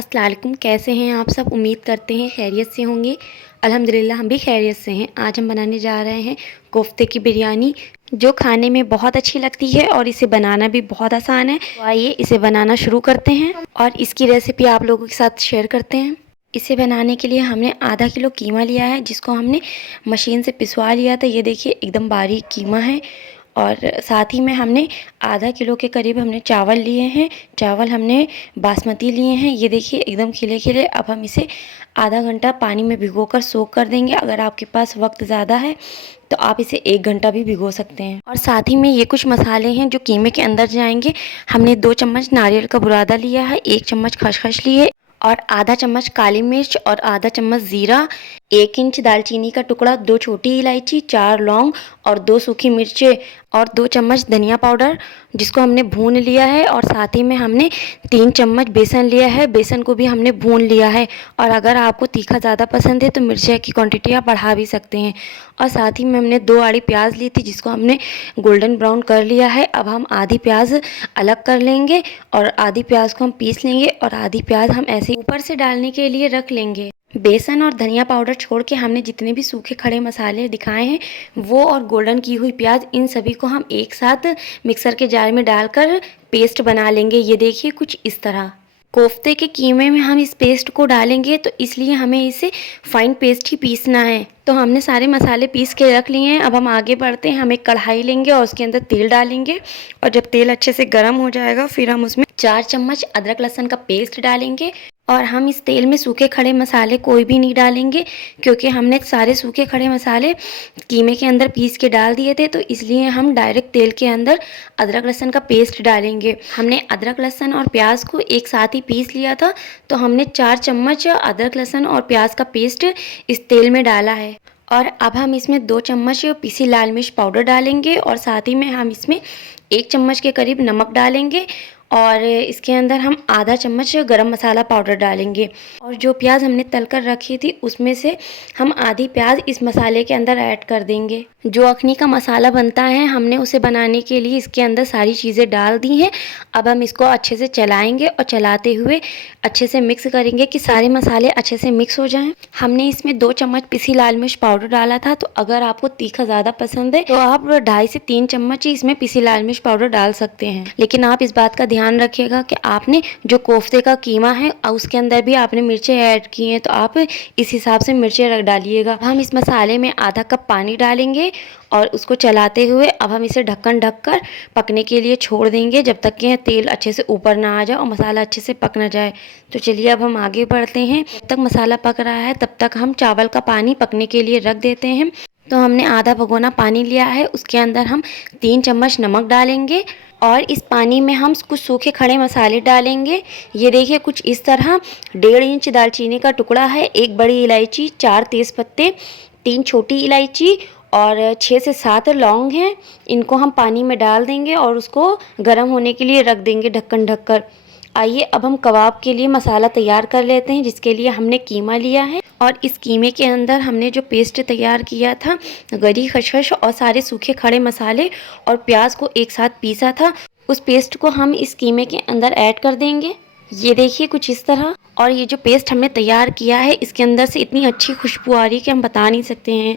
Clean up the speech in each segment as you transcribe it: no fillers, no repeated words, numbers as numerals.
अस्सलाम वालेकुम। कैसे हैं आप सब? उम्मीद करते हैं खैरियत से होंगे। अल्हम्दुलिल्लाह हम भी खैरियत से हैं। आज हम बनाने जा रहे हैं कोफ्ते की बिरयानी, जो खाने में बहुत अच्छी लगती है और इसे बनाना भी बहुत आसान है। तो आइए इसे बनाना शुरू करते हैं और इसकी रेसिपी आप लोगों के साथ शेयर करते हैं। इसे बनाने के लिए हमने आधा किलो कीमा लिया है, जिसको हमने मशीन से पिसवा लिया था। ये देखिए एकदम बारीक कीमा है। और साथ ही में हमने आधा किलो के करीब हमने चावल लिए हैं। चावल हमने बासमती लिए हैं। ये देखिए एकदम खिले खिले। अब हम इसे आधा घंटा पानी में भिगोकर सोक कर देंगे। अगर आपके पास वक्त ज़्यादा है तो आप इसे 1 घंटा भी भिगो सकते हैं। और साथ ही में ये कुछ मसाले हैं जो कीमे के अंदर जाएंगे। हमने 2 चम्मच नारियल का बुरादा लिया है, 1 चम्मच खसखस लिए और आधा चम्मच काली मिर्च और आधा चम्मच ज़ीरा, 1 इंच दालचीनी का टुकड़ा, 2 छोटी इलायची, 4 लौंग और 2 सूखी मिर्चें और 2 चम्मच धनिया पाउडर, जिसको हमने भून लिया है। और साथ ही में हमने 3 चम्मच बेसन लिया है। बेसन को भी हमने भून लिया है। और अगर आपको तीखा ज़्यादा पसंद है तो मिर्ची की क्वांटिटी आप बढ़ा भी सकते हैं। और साथ ही में हमने 2 आड़ी प्याज ली थी, जिसको हमने गोल्डन ब्राउन कर लिया है। अब हम आधी प्याज अलग कर लेंगे और आधी प्याज को हम पीस लेंगे और आधी प्याज हम ऐसे ऊपर से डालने के लिए रख लेंगे। बेसन और धनिया पाउडर छोड़ के हमने जितने भी सूखे खड़े मसाले दिखाए हैं वो और गोल्डन की हुई प्याज, इन सभी को हम एक साथ मिक्सर के जार में डालकर पेस्ट बना लेंगे। ये देखिए कुछ इस तरह। कोफ्ते के कीमे में हम इस पेस्ट को डालेंगे तो इसलिए हमें इसे फाइन पेस्ट ही पीसना है। तो हमने सारे मसाले पीस के रख लिए हैं। अब हम आगे बढ़ते हैं। हम एक कढ़ाई लेंगे और उसके अंदर तेल डालेंगे और जब तेल अच्छे से गर्म हो जाएगा फिर हम उसमें 4 चम्मच अदरक लहसुन का पेस्ट डालेंगे। और हम इस तेल में सूखे खड़े मसाले कोई भी नहीं डालेंगे, क्योंकि हमने सारे सूखे खड़े मसाले कीमे के अंदर पीस के डाल दिए थे। तो इसलिए हम डायरेक्ट तेल के अंदर अदरक लहसुन का पेस्ट डालेंगे। हमने अदरक लहसुन और प्याज को एक साथ ही पीस लिया था, तो हमने 4 चम्मच अदरक लहसुन और प्याज का पेस्ट इस तेल में डाला है। और अब हम इसमें 2 चम्मच पीसी लाल मिर्च पाउडर डालेंगे और साथ ही में हम इसमें 1 चम्मच के करीब नमक डालेंगे और इसके अंदर हम आधा चम्मच गरम मसाला पाउडर डालेंगे। और जो प्याज हमने तलकर रखी थी उसमें से हम आधी प्याज इस मसाले के अंदर ऐड कर देंगे। जो अखनी का मसाला बनता है हमने उसे बनाने के लिए इसके अंदर सारी चीज़ें डाल दी हैं। अब हम इसको अच्छे से चलाएंगे और चलाते हुए अच्छे से मिक्स करेंगे कि सारे मसाले अच्छे से मिक्स हो जाएं। हमने इसमें 2 चम्मच पिसी लाल मिर्च पाउडर डाला था, तो अगर आपको तीखा ज़्यादा पसंद है तो आप 2.5 से 3 चम्मच ही इसमें पिसी लाल मिर्च पाउडर डाल सकते हैं। लेकिन आप इस बात का ध्यान रखिएगा कि आपने जो कोफ्ते का कीमा है उसके अंदर भी आपने मिर्चें ऐड की हैं, तो आप इस हिसाब से मिर्चें डालिएगा। हम इस मसाले में आधा कप पानी डालेंगे और उसको चलाते हुए अब हम इसे ढक्कन ढककर पकने के लिए छोड़ देंगे, जब तक कि तेल अच्छे से ऊपर ना आ जाए और मसाला अच्छे से पक ना जाए। तो चलिए अब हम आगे बढ़ते हैं। जब तक मसाला पक रहा है तब तक हम चावल का पानी पकने के लिए रख देते हैं। तो हमने आधा भगोना पानी लिया है, उसके अंदर हम 3 चम्मच नमक डालेंगे और इस पानी में हम कुछ सूखे खड़े मसाले डालेंगे। ये देखिए कुछ इस तरह। 1.5 इंच दालचीनी का टुकड़ा है, 1 बड़ी इलायची, 4 तेज़ पत्ते, 3 छोटी इलायची और 6 से 7 लौंग हैं। इनको हम पानी में डाल देंगे और उसको गर्म होने के लिए रख देंगे ढक्कन ढककर। आइए अब हम कबाब के लिए मसाला तैयार कर लेते हैं, जिसके लिए हमने कीमा लिया है और इस कीमे के अंदर हमने जो पेस्ट तैयार किया था, गरी खसखस और सारे सूखे खड़े मसाले और प्याज को एक साथ पीसा था, उस पेस्ट को हम इस कीमे के अंदर ऐड कर देंगे। ये देखिए कुछ इस तरह। और ये जो पेस्ट हमने तैयार किया है इसके अंदर से इतनी अच्छी खुशबू आ रही है कि हम बता नहीं सकते हैं।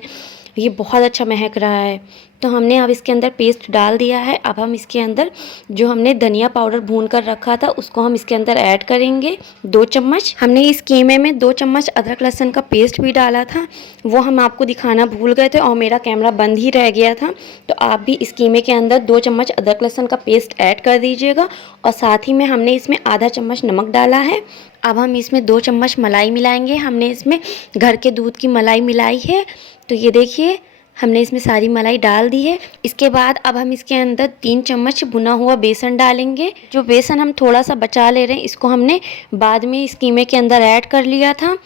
ये बहुत अच्छा महक रहा है। तो हमने अब इसके अंदर पेस्ट डाल दिया है। अब हम इसके अंदर जो हमने धनिया पाउडर भून कर रखा था उसको हम इसके अंदर ऐड करेंगे, 2 चम्मच। हमने इस कीमे में 2 चम्मच अदरक लहसुन का पेस्ट भी डाला था, वो हम आपको दिखाना भूल गए थे और मेरा कैमरा बंद ही रह गया था। तो आप भी इस कीमे के अंदर 2 चम्मच अदरक लहसुन का पेस्ट ऐड कर दीजिएगा। और साथ ही में हमने इसमें आधा चम्मच नमक डाला है। अब हम इसमें 2 चम्मच मलाई मिलाएंगे। हमने इसमें घर के दूध की मलाई मिलाई है। तो ये देखिए हमने इसमें सारी मलाई डाल दी है। इसके बाद अब हम इसके अंदर 3 चम्मच भुना हुआ बेसन डालेंगे। जो बेसन हम थोड़ा सा बचा ले रहे हैं इसको हमने बाद में इस कीमे के अंदर ऐड कर लिया था।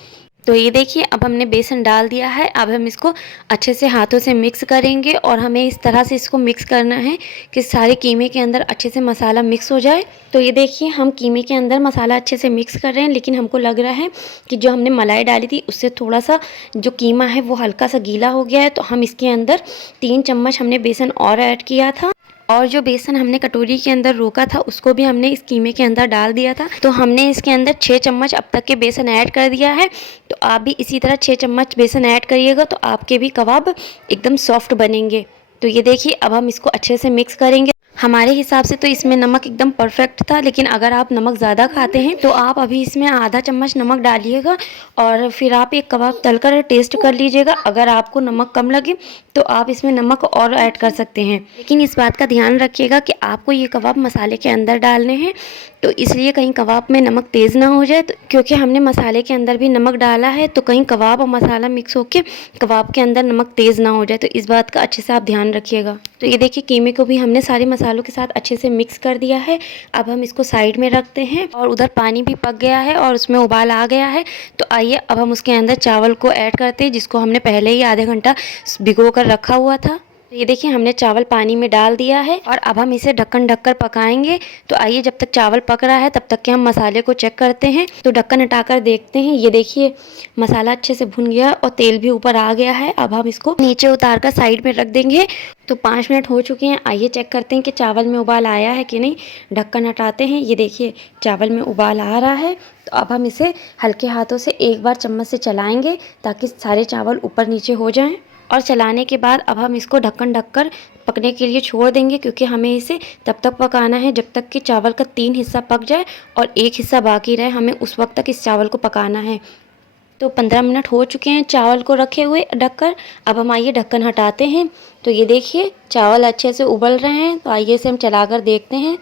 तो ये देखिए अब हमने बेसन डाल दिया है। अब हम इसको अच्छे से हाथों से मिक्स करेंगे और हमें इस तरह से इसको मिक्स करना है कि सारे कीमे के अंदर अच्छे से मसाला मिक्स हो जाए। तो ये देखिए हम कीमे के अंदर मसाला अच्छे से मिक्स कर रहे हैं, लेकिन हमको लग रहा है कि जो हमने मलाई डाली थी उससे थोड़ा सा जो कीमा है वो हल्का सा गीला हो गया है। तो हम इसके अंदर 3 चम्मच हमने बेसन और ऐड किया था और जो बेसन हमने कटोरी के अंदर रोका था उसको भी हमने इस कीमे के अंदर डाल दिया था। तो हमने इसके अंदर 6 चम्मच अब तक के बेसन ऐड कर दिया है। तो आप भी इसी तरह 6 चम्मच बेसन ऐड करिएगा तो आपके भी कबाब एकदम सॉफ्ट बनेंगे। तो ये देखिए अब हम इसको अच्छे से मिक्स करेंगे। हमारे हिसाब से तो इसमें नमक एकदम परफेक्ट था, लेकिन अगर आप नमक ज़्यादा खाते हैं तो आप अभी इसमें आधा चम्मच नमक डालिएगा और फिर आप एक कबाब तलकर टेस्ट कर लीजिएगा। अगर आपको नमक कम लगे तो आप इसमें नमक और ऐड कर सकते हैं, लेकिन इस बात का ध्यान रखिएगा कि आपको ये कबाब मसाले के अंदर डालने हैं, तो इसलिए कहीं कबाब में नमक तेज़ ना हो जाए। तो क्योंकि हमने मसाले के अंदर भी नमक डाला है तो कहीं कबाब और मसाला मिक्स होकर कबाब के अंदर नमक तेज़ ना हो जाए, तो इस बात का अच्छे से आप ध्यान रखिएगा। तो ये देखिए कीमे को भी हमने सारे मसालों के साथ अच्छे से मिक्स कर दिया है। अब हम इसको साइड में रखते हैं और उधर पानी भी पक गया है और उसमें उबाल आ गया है। तो आइए अब हम उसके अंदर चावल को ऐड करते हैं, जिसको हमने पहले ही आधे घंटा भिगो कर रखा हुआ था। तो ये देखिए हमने चावल पानी में डाल दिया है और अब हम इसे ढक्कन ढककर पकाएंगे। तो आइए जब तक चावल पक रहा है तब तक के हम मसाले को चेक करते हैं। तो ढक्कन हटाकर देखते हैं, ये देखिए मसाला अच्छे से भुन गया और तेल भी ऊपर आ गया है। अब हम इसको नीचे उतार कर साइड में रख देंगे। तो 5 मिनट हो चुके हैं। आइए चेक करते हैं कि चावल में उबाल आया है कि नहीं। ढक्कन हटाते हैं, ये देखिए चावल में उबाल आ रहा है। तो अब हम इसे हल्के हाथों से एक बार चम्मच से चलाएंगे ताकि सारे चावल ऊपर नीचे हो जाएं। और चलाने के बाद अब हम इसको ढक्कन ढककर पकने के लिए छोड़ देंगे, क्योंकि हमें इसे तब तक पकाना है जब तक कि चावल का 3 हिस्सा पक जाए और 1 हिस्सा बाकी रहे। हमें उस वक्त तक इस चावल को पकाना है। तो 15 मिनट हो चुके हैं चावल को रखे हुए ढककर। अब हम आइए ढक्कन हटाते हैं। तो ये देखिए चावल अच्छे से उबल रहे हैं। तो आइए इसे हम चलाकर देखते हैं।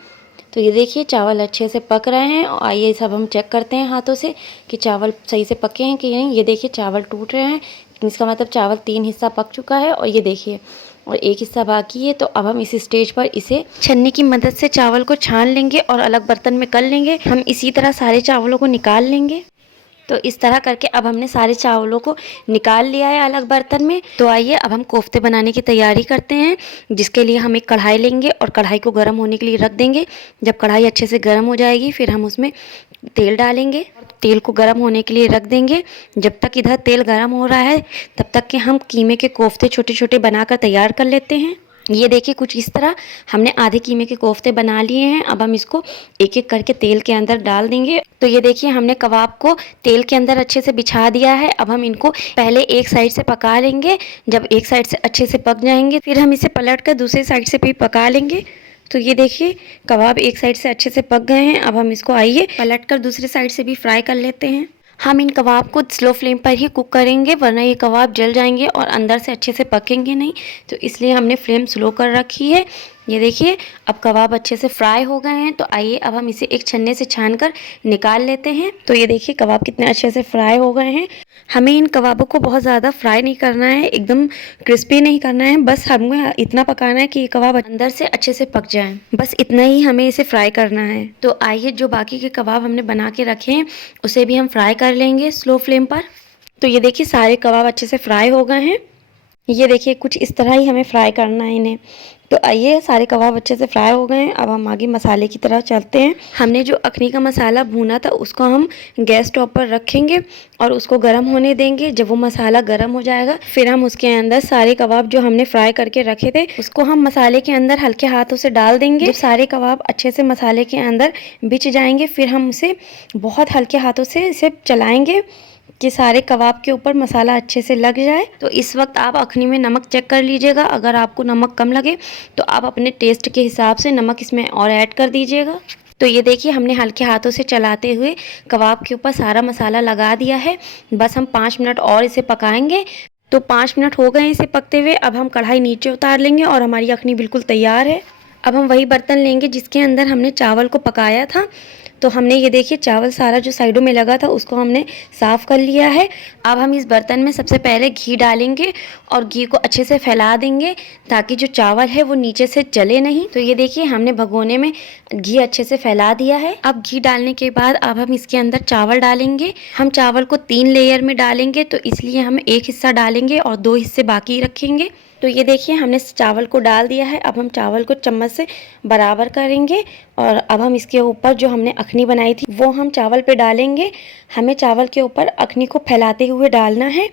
तो ये देखिए चावल अच्छे से पक रहे हैं और आइए सब हम चेक करते हैं हाथों से कि चावल सही से पके हैं कि नहीं। ये देखिए चावल टूट रहे हैं, इसका मतलब चावल 3 हिस्सा पक चुका है और ये देखिए और 1 हिस्सा बाकी है। तो अब हम इस स्टेज पर इसे छन्नी की मदद से चावल को छान लेंगे और अलग बर्तन में कर लेंगे। हम इसी तरह सारे चावलों को निकाल लेंगे। तो इस तरह करके अब हमने सारे चावलों को निकाल लिया है अलग बर्तन में। तो आइए अब हम कोफ्ते बनाने की तैयारी करते हैं, जिसके लिए हम एक कढ़ाई लेंगे और कढ़ाई को गर्म होने के लिए रख देंगे। जब कढ़ाई अच्छे से गर्म हो जाएगी फिर हम उसमें तेल डालेंगे। तेल को गर्म होने के लिए रख देंगे। जब तक इधर तेल गर्म हो रहा है तब तक के हम कीमे के कोफ्ते छोटे छोटे बनाकर तैयार कर लेते हैं। ये देखिए कुछ इस तरह हमने आधे कीमे के कोफ्ते बना लिए हैं। अब हम इसको एक एक करके तेल के अंदर डाल देंगे। तो ये देखिए हमने कबाब को तेल के अंदर अच्छे से बिछा दिया है। अब हम इनको पहले एक साइड से पका लेंगे। जब एक साइड से अच्छे से पक जाएंगे फिर हम इसे पलट कर दूसरी साइड से भी पका लेंगे। तो ये देखिए कबाब एक साइड से अच्छे से पक गए हैं। अब हम इसको आइए पलट कर दूसरी साइड से भी फ्राई कर लेते हैं। हम इन कबाब को स्लो फ्लेम पर ही कुक करेंगे, वरना ये कबाब जल जाएंगे और अंदर से अच्छे से पकेंगे नहीं। तो इसलिए हमने फ्लेम स्लो कर रखी है। ये देखिए अब कबाब अच्छे से फ्राई हो गए हैं। तो आइए अब हम इसे एक छन्ने से छान कर निकाल लेते हैं। तो ये देखिए कबाब कितने अच्छे से फ्राई हो गए हैं। हमें इन कबाबों को बहुत ज़्यादा फ्राई नहीं करना है, एकदम क्रिस्पी नहीं करना है। बस हमें इतना पकाना है कि ये कबाब अंदर से अच्छे से पक जाए, बस इतना ही हमें इसे फ्राई करना है। तो आइए जो बाकी के कबाब हमने बना के रखे हैं उसे भी हम फ्राई कर लेंगे स्लो फ्लेम पर। तो ये देखिए सारे कबाब अच्छे से फ्राई हो गए हैं। ये देखिए कुछ इस तरह ही हमें फ्राई करना है इन्हें। तो आइए सारे कबाब अच्छे से फ्राई हो गए हैं। अब हम आगे मसाले की तरफ चलते हैं। हमने जो अखनी का मसाला भूना था उसको हम गैस टॉप पर रखेंगे और उसको गर्म होने देंगे। जब वो मसाला गर्म हो जाएगा फिर हम उसके अंदर सारे कबाब जो हमने फ्राई करके रखे थे उसको हम मसाले के अंदर हल्के हाथों से डाल देंगे। जब सारे कबाब अच्छे से मसाले के अंदर बिछ जाएंगे फिर हम उसे बहुत हल्के हाथों से इसे चलाएंगे कि सारे कबाब के ऊपर मसाला अच्छे से लग जाए। तो इस वक्त आप अखनी में नमक चेक कर लीजिएगा। अगर आपको नमक कम लगे तो आप अपने टेस्ट के हिसाब से नमक इसमें और ऐड कर दीजिएगा। तो ये देखिए हमने हल्के हाथों से चलाते हुए कबाब के ऊपर सारा मसाला लगा दिया है। बस हम 5 मिनट और इसे पकाएंगे। तो 5 मिनट हो गए इसे पकते हुए। अब हम कढ़ाई नीचे उतार लेंगे और हमारी अखनी बिल्कुल तैयार है। अब हम वही बर्तन लेंगे जिसके अंदर हमने चावल को पकाया था। तो हमने ये देखिए चावल सारा जो साइडों में लगा था उसको हमने साफ़ कर लिया है। अब हम इस बर्तन में सबसे पहले घी डालेंगे और घी को अच्छे से फैला देंगे ताकि जो चावल है वो नीचे से जले नहीं। तो ये देखिए हमने भगोने में घी अच्छे से फैला दिया है। अब घी डालने के बाद अब हम इसके अंदर चावल डालेंगे। हम चावल को 3 लेयर में डालेंगे, तो इसलिए हम 1 हिस्सा डालेंगे और 2 हिस्से बाकी रखेंगे। तो ये देखिए हमने चावल को डाल दिया है। अब हम चावल को चम्मच से बराबर करेंगे और अब हम इसके ऊपर जो हमने अखनी बनाई थी वो हम चावल पे डालेंगे। हमें चावल के ऊपर अखनी को फैलाते हुए डालना है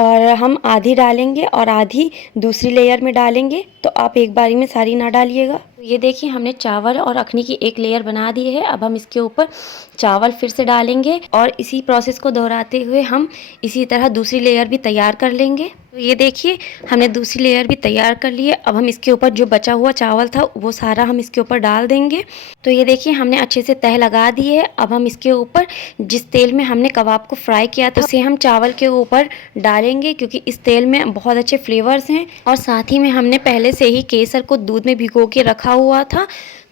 और हम आधी डालेंगे और आधी दूसरी लेयर में डालेंगे, तो आप एक बारी में सारी ना डालिएगा। ये देखिए हमने चावल और अखनी की एक लेयर बना दी है। अब हम इसके ऊपर चावल फिर से डालेंगे और इसी प्रोसेस को दोहराते हुए हम इसी तरह दूसरी लेयर भी तैयार कर लेंगे। तो ये देखिए हमने दूसरी लेयर भी तैयार कर ली है। अब हम इसके ऊपर जो बचा हुआ चावल था वो सारा हम इसके ऊपर डाल देंगे। तो ये देखिए हमने अच्छे से तह लगा दी है। अब हम इसके ऊपर जिस तेल में हमने कबाब को फ्राई किया था उसे हम चावल के ऊपर डालेंगे, क्योंकि इस तेल में बहुत अच्छे फ्लेवर्स हैं। और साथ ही में हमने पहले से ही केसर को दूध में भिगो के रखा हुआ था,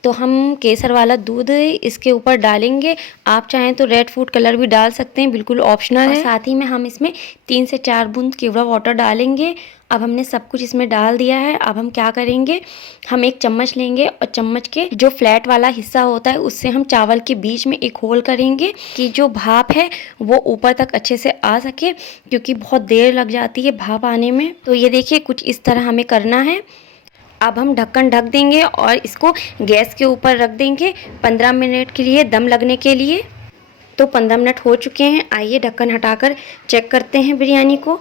तो हम केसर वाला दूध इसके ऊपर डालेंगे। आप चाहें तो रेड फूड कलर भी डाल सकते हैं, बिल्कुल ऑप्शनल है। साथ ही में हम इसमें 3 से 4 बूंद केवड़ा वाटर डालेंगे। अब हमने सब कुछ इसमें डाल दिया है। अब हम क्या करेंगे, हम एक चम्मच लेंगे और चम्मच के जो फ्लैट वाला हिस्सा होता है उससे हम चावल के बीच में एक होल करेंगे कि जो भाप है वो ऊपर तक अच्छे से आ सके, क्योंकि बहुत देर लग जाती है भाप आने में। तो ये देखिए कुछ इस तरह हमें करना है। अब हम ढक्कन ढक देंगे और इसको गैस के ऊपर रख देंगे 15 मिनट के लिए दम लगने के लिए। तो 15 मिनट हो चुके हैं। आइए ढक्कन हटाकर चेक करते हैं बिरयानी को।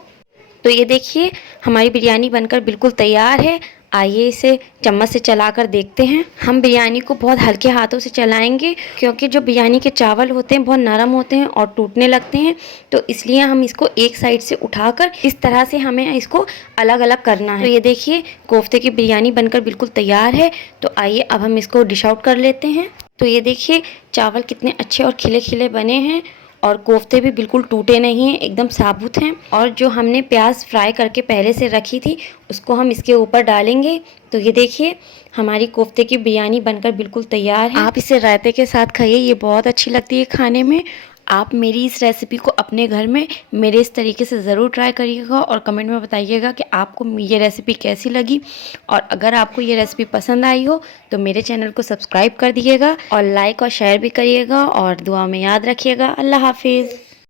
तो ये देखिए हमारी बिरयानी बनकर बिल्कुल तैयार है। आइए इसे चम्मच से चलाकर देखते हैं। हम बिरयानी को बहुत हल्के हाथों से चलाएंगे, क्योंकि जो बिरयानी के चावल होते हैं बहुत नरम होते हैं और टूटने लगते हैं, तो इसलिए हम इसको एक साइड से उठाकर इस तरह से हमें इसको अलग अलग करना है। तो ये देखिए कोफ्ते की बिरयानी बनकर बिल्कुल तैयार है। तो आइए अब हम इसको डिश आउट कर लेते हैं। तो ये देखिए चावल कितने अच्छे और खिले खिले बने हैं और कोफ्ते भी बिल्कुल टूटे नहीं हैं, एकदम साबुत हैं। और जो हमने प्याज फ्राई करके पहले से रखी थी उसको हम इसके ऊपर डालेंगे। तो ये देखिए हमारी कोफ्ते की बिरयानी बनकर बिल्कुल तैयार है। आप इसे रायते के साथ खाइए, ये बहुत अच्छी लगती है खाने में। आप मेरी इस रेसिपी को अपने घर में मेरे इस तरीके से ज़रूर ट्राई करिएगा और कमेंट में बताइएगा कि आपको ये रेसिपी कैसी लगी। और अगर आपको ये रेसिपी पसंद आई हो तो मेरे चैनल को सब्सक्राइब कर दिएगा और लाइक और शेयर भी करिएगा और दुआ में याद रखिएगा। अल्लाह हाफिज़।